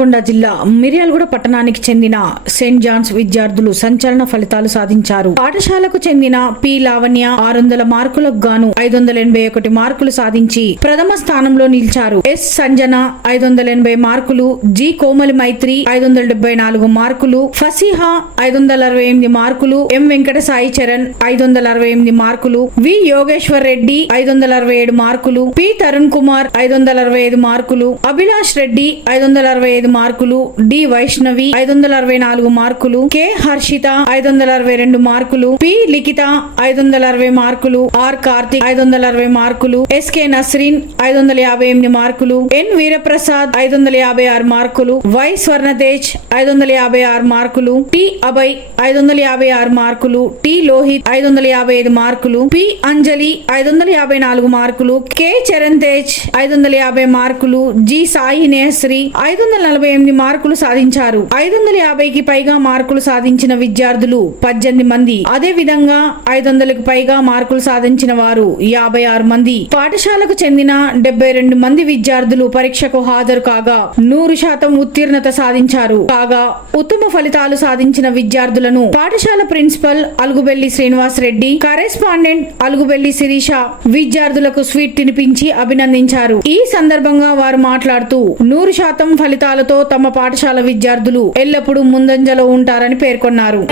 నల్గొండ జిల్లా మిర్యాలగూడ పట్టణానికి చెందిన సెయింట్ జాన్స్ విద్యార్థులు సంచలన ఫలితాలు సాధించారు. పాఠశాలకు చెందిన పి లావణ్య 600 మార్కులకు గాను 581 మార్కులు సాధించి ప్రథమ స్థానంలో నిలిచారు. ఎస్ సంజన 580 మార్కులు, జి కోమలి మైత్రి 574 మార్కులు, ఫసీహా 568 మార్కులు, ఎం వెంకట సాయి చరణ్ 568 మార్కులు, వి యోగేశ్వర్ రెడ్డి 567 మార్కులు, పి తరుణ్ కుమార్ 565 మార్కులు, అభిలాష్ రెడ్డి 565 మార్కులు, డి వైష్ణవి 564 మార్కులు, కె హర్షిత 562 మార్కులు, పి లిఖిత 560 మార్కులు, ఆర్ కార్తిక్ 560 మార్కులు, ఎస్కే నస్రీన్ 558 మార్కులు, ఎన్ వీరప్రసాద్ 556 మార్కులు, వై స్వర్ణతేజ్ 556 మార్కులు, టి అభయ్ 556 మార్కులు, టి లోహిత్ 555 మార్కులు, పి అంజలి 554 మార్కులు, కె చరణ్ తేజ్ 550 మార్కులు, జి సాయి నేహశ్రీ 548 మార్కులు సాధించారు. 550కి పైగా మార్కులు సాధించిన విద్యార్థులు 18 మంది, అదే విధంగా 500కి పైగా మార్కులు సాధించిన వారు 56 మంది. పాఠశాలకు చెందిన 72 మంది విద్యార్థులు పరీక్షకు హాజరు కాగా 100% ఉత్తీర్ణత సాధించారు. కాగా ఉత్తమ ఫలితాలు సాధించిన విద్యార్థులను పాఠశాల ప్రిన్సిపల్ అలుగుబెల్లి శ్రీనివాస్ రెడ్డి, కరెస్పాండెంట్ అలుగుబెల్లి శిరీష విద్యార్థులకు స్వీట్ తినిపించి అభినందించారు. ఈ సందర్భంగా వారు మాట్లాడుతూ 100% ఫలితాలతో తమ పాఠశాల విద్యార్థులు ఎల్లప్పుడూ ముందంజలో ఉంటారని పేర్కొన్నారు.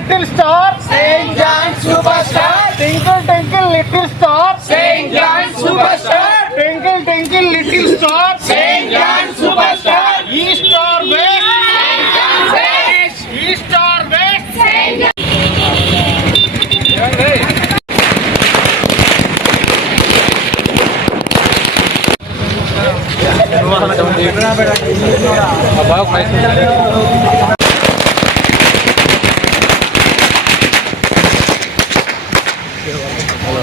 Little star, Saint John Superstar. Twinkle twinkle little star, Saint John Superstar. Twinkle twinkle little star, Saint John Superstar. East or west, Saint John West. East or west, Saint John.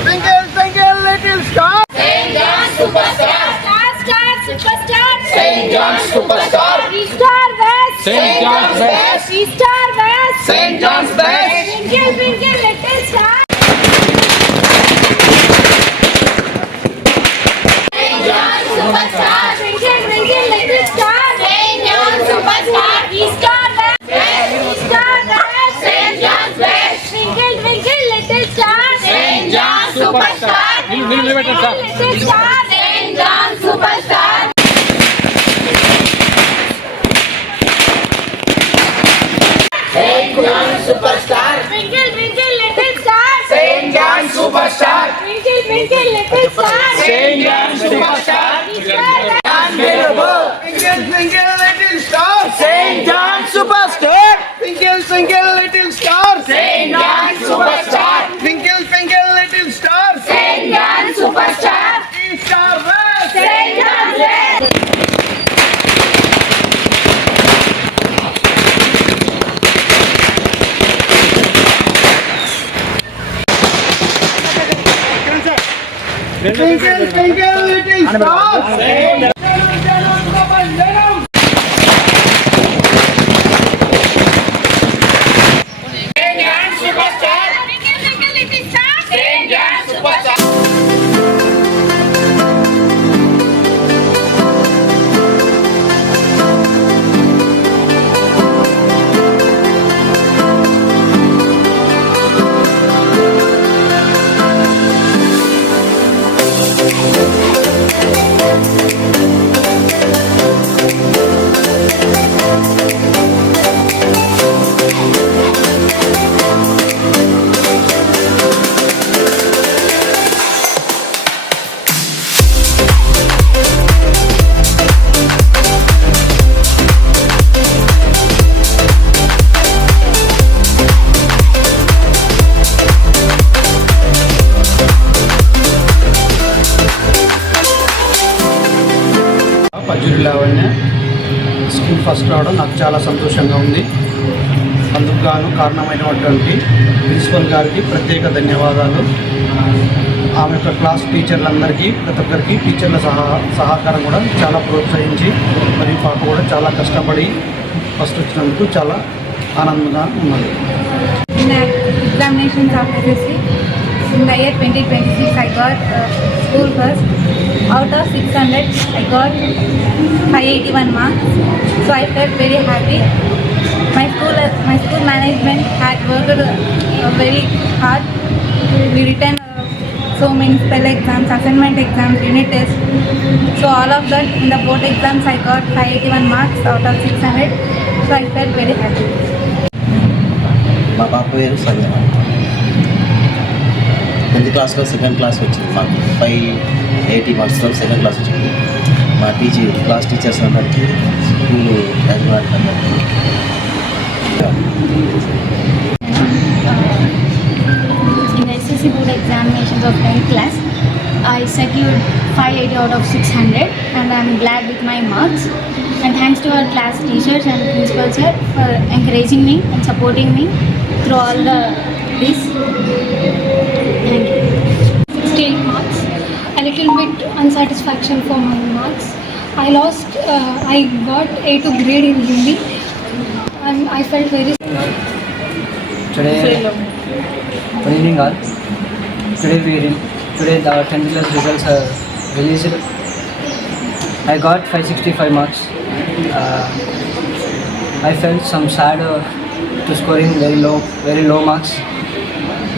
Twinkle, twinkle, little star. Saint John Superstar. Star, star, superstar. Saint John Superstar. East or west. Saint John's West. East or west. Saint John's West. Twinkle, twinkle, little star. Saint John Superstar. Twinkle, twinkle, little star. Saint John Superstar. St. John Superstar. St. John Superstar. Twinkle, twinkle, little star. St. John Superstar. Twinkle, twinkle, little star. St. John Superstar. Twinkle, twinkle, little star. St. John Superstar. Twinkle, twinkle, little star. St. John Superstar. Twinkle, twinkle, little star. St. John Superstar. East Star West. St. John West. Twinkle, twinkle, little star. St. John Superstar. Twinkle, twinkle, little star. St. John Superstar. Pajjuri Lavanya school first రావడం నాకు చాలా సంతోషంగా ఉంది. అందుకు గాను కారణమైనటువంటి ప్రిన్సిపల్ గారికి ప్రత్యేక ధన్యవాదాలు. ఆమె యొక్క క్లాస్ టీచర్లందరికీ ప్రతి ఒక్కరికి టీచర్ల సహకారం కూడా చాలా ప్రోత్సహించి మరియు పాప కూడా చాలా కష్టపడి ఫస్ట్ వచ్చినందుకు చాలా ఆనందంగా ఉన్నది. In the examinations of SSC, in the year 2026, I got school first. Out of 600, I got 581 marks. So I felt very happy. My school management had worked very hard. We written so many spell exams, assignment exams, unit tests. So all of that in the board exams, I got 581 marks out of 600. So I felt very happy. మా పాప పేరు సంజన. 10th క్లాస్లో second class వచ్చింది. మాకు 580 మార్క్స్లో second class వచ్చింది. మా class teachers అందరికీ స్కూలు యాజమాన్యం అందరికీ In the SSC board examinations of 10th class, I secured 580 out of 600 and I am glad with my marks. And thanks to our class teachers and principal sir for encouraging me and supporting me through all this. Thank you. 68 marks, a little bit unsatisfaction for my marks. I got A2 grade in Hindi and I felt very Today, good evening all. Today the 10th class results are released. I got 565 marks. I felt some sad to scoring very low marks.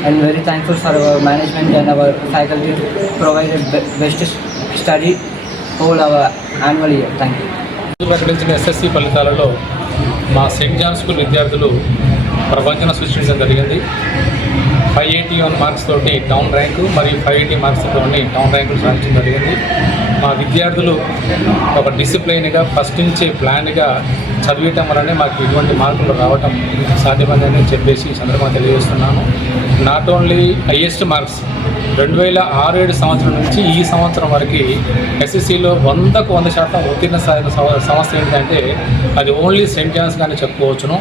I'm very thankful for our management and our faculty to provide best study whole our annual year. Thank you. ప్రకటించిన ఎస్ఎస్సి ఫలితాలలో మా Saint John school విద్యార్థులు ప్రపంచం సృష్టించడం జరిగింది. 581 మార్క్స్ తోటి town rank మరియు 580 మార్క్స్ తోటి టౌన్ ర్యాంకులు సాధించడం జరిగింది. మా విద్యార్థులు ఒక డిసిప్లైన్గా ఫస్ట్ నుంచి ప్లాన్గా చదివటం వల్లనే మాకు ఇటువంటి మార్కులు రావటం సాధ్యమైందని చెప్పేసి ఈ సందర్భంగా తెలియజేస్తున్నాను. నాట్ ఓన్లీ హైయెస్ట్ మార్క్స్ 2006-7 సంవత్సరం నుంచి ఈ సంవత్సరం వరకు ఎస్ఎస్సిలో 100% ఉత్తీర్ణ సంస్థ ఏంటంటే అది ఓన్లీ సెయింట్ జాన్స్ కానీ చెప్పుకోవచ్చును.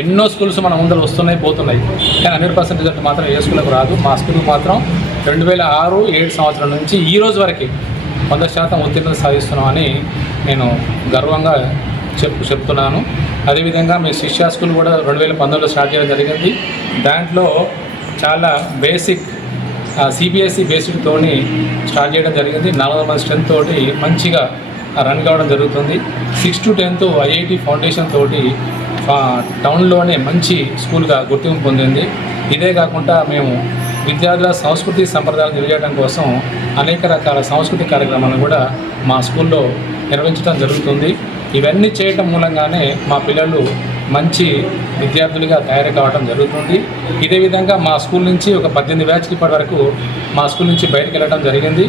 ఎన్నో స్కూల్స్ మన ముందర వస్తున్నాయి పోతున్నాయి, కానీ 100% రిజల్ట్ మాత్రం ఏ స్కూల్కి రాదు. మా స్కూల్కి మాత్రం 2006-7 సంవత్సరం నుంచి ఈ రోజు వరకు 100% ఉత్తీర్ణత సాధిస్తున్నామని నేను గర్వంగా చెప్తున్నాను. అదేవిధంగా మీ శిష్యా స్కూల్ కూడా 2019లో స్టార్ట్ చేయడం జరిగింది. దాంట్లో చాలా బేసిక్ సిబిఎస్ఈ బేసిక్తోని స్టార్ట్ చేయడం జరిగింది. 400 మంది స్ట్రెంత్ తోటి మంచిగా రన్ కావడం జరుగుతుంది. 6 to 10 ఐఐటి ఫౌండేషన్ తోటి టౌన్లోనే మంచి స్కూల్గా గుర్తింపు పొందింది. ఇదే కాకుండా మేము విద్యార్థుల సంస్కృతి సంప్రదాయాలు తెలియజేయడం కోసం అనేక రకాల సాంస్కృతిక కార్యక్రమాలను కూడా మా స్కూల్లో నిర్వహించడం జరుగుతుంది. ఇవన్నీ చేయటం మూలంగానే మా పిల్లలు మంచి విద్యార్థులుగా తయారు కావడం జరుగుతుంది. ఇదే విధంగా మా స్కూల్ నుంచి ఒక 18 బ్యాచ్కి ఇప్పటి వరకు మా స్కూల్ నుంచి బయటకు వెళ్ళడం జరిగింది.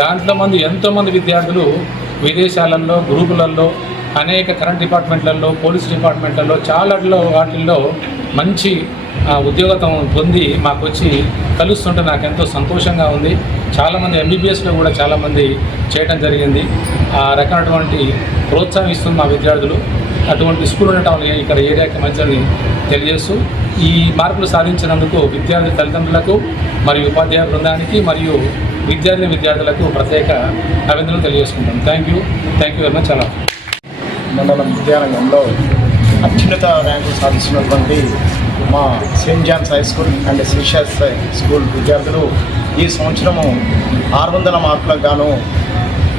దాంట్లో ఎంతోమంది విద్యార్థులు విదేశాలలో, గ్రూపులలో, అనేక కరెంట్ డిపార్ట్మెంట్లలో, పోలీస్ డిపార్ట్మెంట్లలో చాలా వాటిల్లో మంచి ఉద్యోగం పొంది మాకు వచ్చి కలుస్తుంటే నాకు ఎంతో సంతోషంగా ఉంది. చాలామంది ఎంబీబీఎస్లో కూడా చాలామంది చేయడం జరిగింది. ఆ రకమైనటువంటి ప్రోత్సాహం ఇస్తుంది మా విద్యార్థులు. అటువంటి స్కూల్ ఉండటం ఇక్కడ ఏరియాకి మంచిదని తెలియజేస్తూ ఈ మార్కులు సాధించినందుకు విద్యార్థి తల్లిదండ్రులకు మరియు ఉపాధ్యాయ బృందానికి మరియు విద్యార్థులకు ప్రత్యేక అభినందనలు తెలియజేసుకుంటాం. Thank you very much. చాలా మండలం విద్యారంగంలో అత్యున్నత ర్యాంకులు సాధిస్తున్నటువంటి మా Saint John's high school and శ్రీశాస్ స్కూల్ విద్యార్థులు ఈ సంవత్సరము 600 మార్కులకు గాను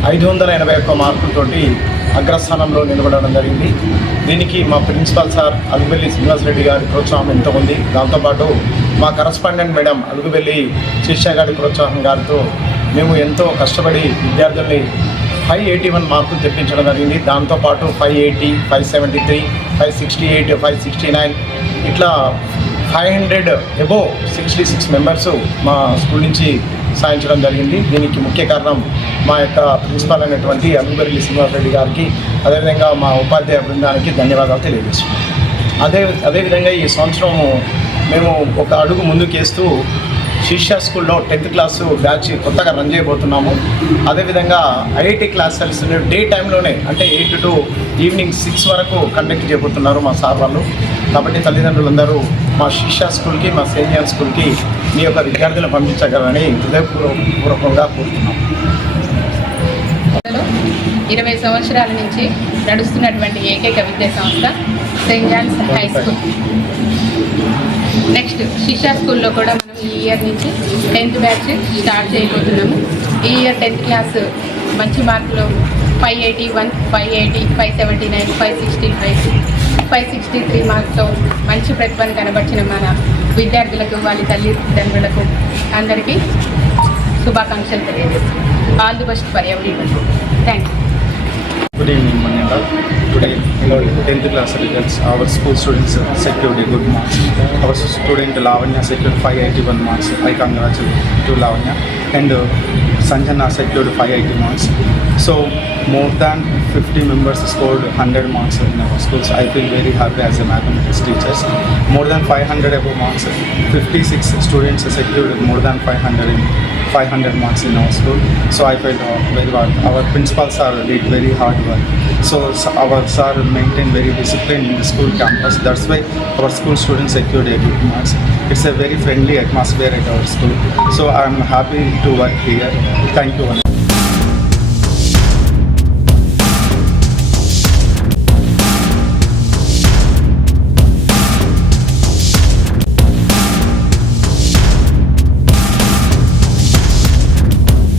581 మార్కులతోటి అగ్రస్థానంలో నిలబడడం జరిగింది. దీనికి మా ప్రిన్సిపాల్ సార్ అలుగుబెల్లి శ్రీనివాసరెడ్డి గారి ప్రోత్సాహం ఎంతో ఉంది. దాంతోపాటు మా కరస్పాండెంట్ మేడం అలుగుబెల్లి శిష్య గారి ప్రోత్సాహం గారితో మేము ఎంతో కష్టపడి విద్యార్థుల్ని 581 మార్కులు తెప్పించడం జరిగింది. దాంతోపాటు 580, 573, 568, 569 ఇట్లా 500 అబోవ్ 66 మెంబర్స్ మా స్కూల్ నుంచి సాధించడం జరిగింది. దీనికి ముఖ్య కారణం మా యొక్క ప్రిన్సిపాల్ అయినటువంటి అలుగుబెల్లి శ్రీనివాసరెడ్డి గారికి, అదేవిధంగా మా ఉపాధ్యాయ బృందానికి ధన్యవాదాలు తెలియజేస్తున్నాం. అదేవిధంగా ఈ సంవత్సరం మేము ఒక అడుగు ముందుకేస్తూ శిష్య స్కూల్లో 10th క్లాసు బ్యాచ్ కొత్తగా రన్ చేయబోతున్నాము. అదేవిధంగా ఐఐటి క్లాసెస్ డే టైంలోనే అంటే 8 to ఈవినింగ్ 6 వరకు కండక్ట్ చేయబోతున్నారు మా సార్ వాళ్ళు. కాబట్టి తల్లిదండ్రులందరూ మా శిష్య స్కూల్కి, మా సెయింట్ జాన్స్ స్కూల్కి మీ యొక్క విద్యార్థులను పంపించగలరని హృదయపూర్వకంగా కోరుతున్నాం. 20 సంవత్సరాల నుంచి నడుస్తున్నటువంటి ఏకైక విద్యా సంస్థ Saint John's high school. Next శిష్య స్కూల్లో కూడా మనం ఈ ఇయర్ నుంచి 10th బ్యాచ్ స్టార్ట్ చేయబోతున్నాము. ఈ ఇయర్ 10th క్లాస్ మంచి మార్కులు 581, 580, 579, 565, 563 మార్క్స్తో మంచి ప్రతిభను కనబర్చిన మన విద్యార్థులకు, వాళ్ళ తల్లిదండ్రులకు అందరికీ శుభాకాంక్షలు తెలియజేస్తాం. All the best for everyone. Thank you. Good evening, Manila. Today, 10th class results. Our school students secured a good marks. Our student Lavanya secured 581 marks. I congratulate to Lavanya. And Sanjana secured 580 marks. So, more than 50 members scored 100 marks in our schools. I feel very happy as a mathematics teacher. More than 500 above marks. 56 students secured more than 500 marks in our school. So I felt very well. Our principals did very hard work. So our sir maintained very discipline in the school campus. That's why our school students secured a good marks. It's a very friendly atmosphere at our school. So I'm happy to work here. Thank you.